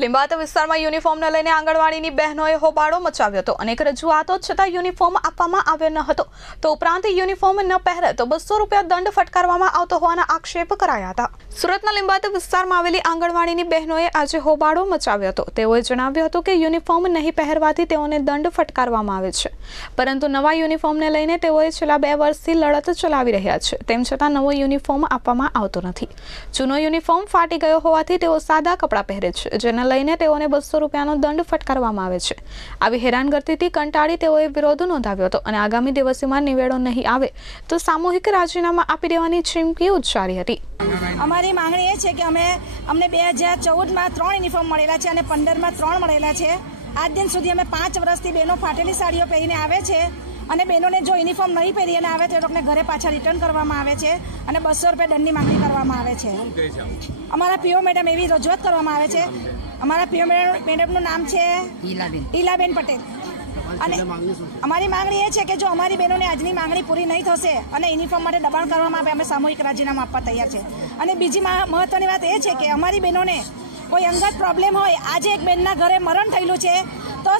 લીંબાયત વિસ્તારમાં યુનિફોર્મને લઈને આંગણવાડીની બહેનોએ હોબાળો મચાવ્યો હતો. અનેક રજૂઆતો છતાં યુનિફોર્મ આપવામાં આવ્યો ન હતો. તો ઉપરાંત યુનિફોર્મ ન પહેરે તો 200 રૂપિયા દંડ ફટકારવામાં આવતો હોવાના આક્ષેપ કરાયા હતા. સુરતના લીંબાયત વિસ્તારમાં આવેલી આંગણવાડીની બહેનોએ આજે હોબાળો મચાવ્યો હતો. તેઓએ જણાવ્યું હતું કે યુનિફોર્મ નહીં પહેરવાથી તેઓને દંડ ફટકારવામાં આવે છે, પરંતુ નવા યુનિફોર્મને લઈને તેઓએ છેલ્લા 2 વર્ષથી લડત ચલાવી રહ્યા છે. તેમ છતાં નવો યુનિફોર્મ આપવામાં આવતો નથી. જૂનો યુનિફોર્મ ફાટી ગયો હોવાથી તેઓ સાદા કપડાં પહેરે છે, જેને લઈને તેઓને 200 રૂપિયાનો દંડ ફટકારવામાં આવે છે. આવી હેરાનગતિથી કંટાળી તેઓએ વિરોધ નોંધાવ્યો હતો અને આગામી દિવસોમાં નિવેડો નહીં આવે તો સામૂહિક રાજીનામા આપી દેવાની ચીમકી ઉચ્ચારી હતી. અમારી માંગણી એ છે કે અમને 2014માં 3 યુનિફોર્મ મળેલા છે અને 15માં 3 મળેલા છે. આજ દિન સુધી અમે 5 વર્ષથી બહેનો ફાટેલી સાડીઓ પહેરીને આવે છે અને બહેનોને જો યુનિફોર્મ નહીં પહેરીને આવે તો એ લોકોને ઘરે પાછા રિટર્ન કરવામાં આવે છે અને 200 રૂપિયા દંડની માંગણી કરવામાં આવે છે. અમારા પીઓ મેડમ એવી રજૂઆત કરવામાં આવે છે. અમારા પીઓ મેડમનું નામ છે ઈલાબેન પટેલ. અને અમારી માંગણી એ છે કે જો અમારી બહેનોને આજની માંગણી પૂરી નહીં થશે અને યુનિફોર્મ માટે દબાણ કરવામાં આવે, અમે સામૂહિક રાજીનામું આપવા તૈયાર છે. અને બીજી મહત્વની વાત એ છે કે અમારી બહેનોને કોઈ અંગત પ્રોબ્લેમ હોય, આજે એક બેનના ઘરે મરણ થયેલું છે તો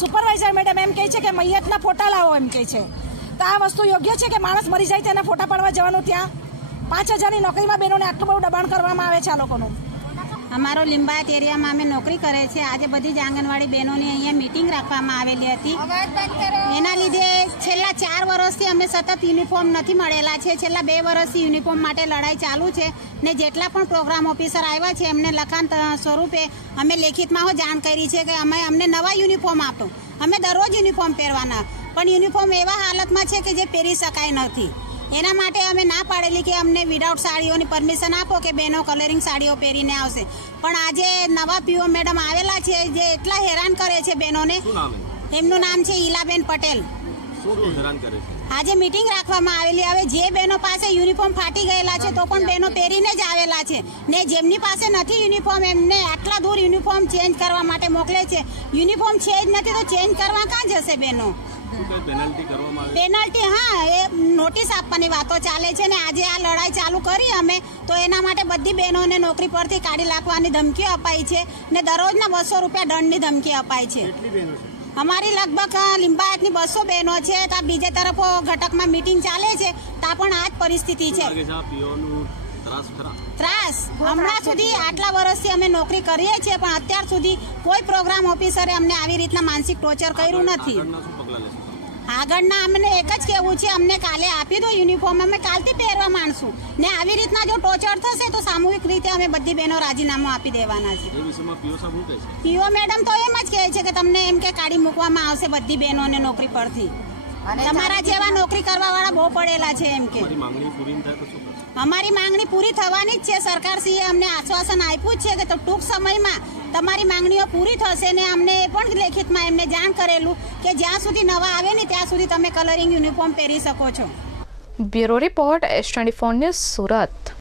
સુપરવાઇઝર મેડમ એમ કહે છે કે મૈયતના ફોટા લાવો એમ કહે છે. તો આ વસ્તુ યોગ્ય છે કે માણસ મરી જાય તેના ફોટા પાડવા જવાનું? ત્યાં 5000ની નોકરીમાં બહેનોને આટલું બધું દબાણ કરવામાં આવે છે. આ લોકોનું અમારો લીંબાયત એરિયામાં અમે નોકરી કરે છે. આજે બધી જ આંગણવાડી બહેનોની અહીંયા મીટિંગ રાખવામાં આવેલી હતી. એના લીધે છેલ્લા 4 વર્ષથી અમે સતત યુનિફોર્મ નથી મળેલા છે. છેલ્લા 2 વર્ષથી યુનિફોર્મ માટે લડાઈ ચાલુ છે ને જેટલા પણ પ્રોગ્રામ ઓફિસર આવ્યા છે એમને લખાણ સ્વરૂપે અમે લેખિતમાં જાણ કરી છે કે અમને નવા યુનિફોર્મ આપો. અમે દરરોજ યુનિફોર્મ પહેરવાના, પણ યુનિફોર્મ એવા હાલતમાં છે કે જે પહેરી શકાય નથી. એના માટે અમે ના પાડેલી કે અમને વિધાઉટ સાડીઓની પરમિશન આપો કે બહેનો કલરિંગ સાડીઓ પહેરીને આવશે. પણ આજે નવા પીઓ મેડમ આવેલા છે જે એટલા હેરાન કરે છે બહેનોને. એમનું નામ છે ઈલાબેન પટેલ. આજે મીટિંગ રાખવામાં આવેલી. હવે જે બહેનો પાસે યુનિફોર્મ ફાટી ગયેલા છે તો પણ બહેનો પહેરીને જ આવેલા છે ને જેમની પાસે નથી યુનિફોર્મ એમને આટલા દૂર યુનિફોર્મ ચેન્જ કરવા માટે મોકલે છે. યુનિફોર્મ છે જ નથી તો ચેન્જ કરવા ક્યાં જશે બહેનો? પેનલ્ટી હા, એ નોટિસ આપવાની વાતો ચાલે છે ને આજે આ લડાઈ ચાલુ કરી અમે તો એના માટે બધી બહેનોને નોકરી પરથી કાઢી નાખવાની ધમકીઓ અપાઈ છે ને દરરોજના 200 રૂપિયા દંડની ધમકી અપાઈ છે. અમારી લગભગ લીંબાયતની 200 બહેનો છે. તો બીજે તરફ ઘટકમાં મીટિંગ ચાલે છે ત્યાં પણ આ જ પરિસ્થિતિ છે. ત્રાસ હમણાં સુધી આટલા વર્ષથી અમે નોકરી કરીએ છીએ પણ અત્યાર સુધી કોઈ પ્રોગ્રામ ઓફિસરે અમને આવી રીતના માનસિક ટોર્ચર કર્યું નથી. આગળના અમને એક જ કહેવું છે, અમને કાલે આપી દો યુનિફોર્મ, અમે કાલથી પહેરવા માંડશું ને આવી રીતના જો ટોર્ચર થશે તો સામૂહિક રીતે અમે બધી બહેનો રાજીનામું આપી દેવાના છે. પીઓ મેડમ તો એમ જ કહે છે કે તમને એમ કે કાઢી મૂકવામાં આવશે બધી બહેનોને નોકરી પરથી. તમારા જેવા નોકરી કરવા વાળા બહુ પડેલા છે એમ કે. અમારી માંગણી પૂરી થવાની જ છે. સરકારશ્રીએ અમને આશ્વાસન આપ્યું છે કે ટૂંક સમયમાં તમારી માંગણીઓ પૂરી થશે ને અમને એ પણ લેખિતમાં એમને જાણ કરેલું કે જ્યાં સુધી નવા આવે ને ત્યાં સુધી તમે કલરિંગ યુનિફોર્મ પહેરી શકો છો. Bureau report S24 news Surat.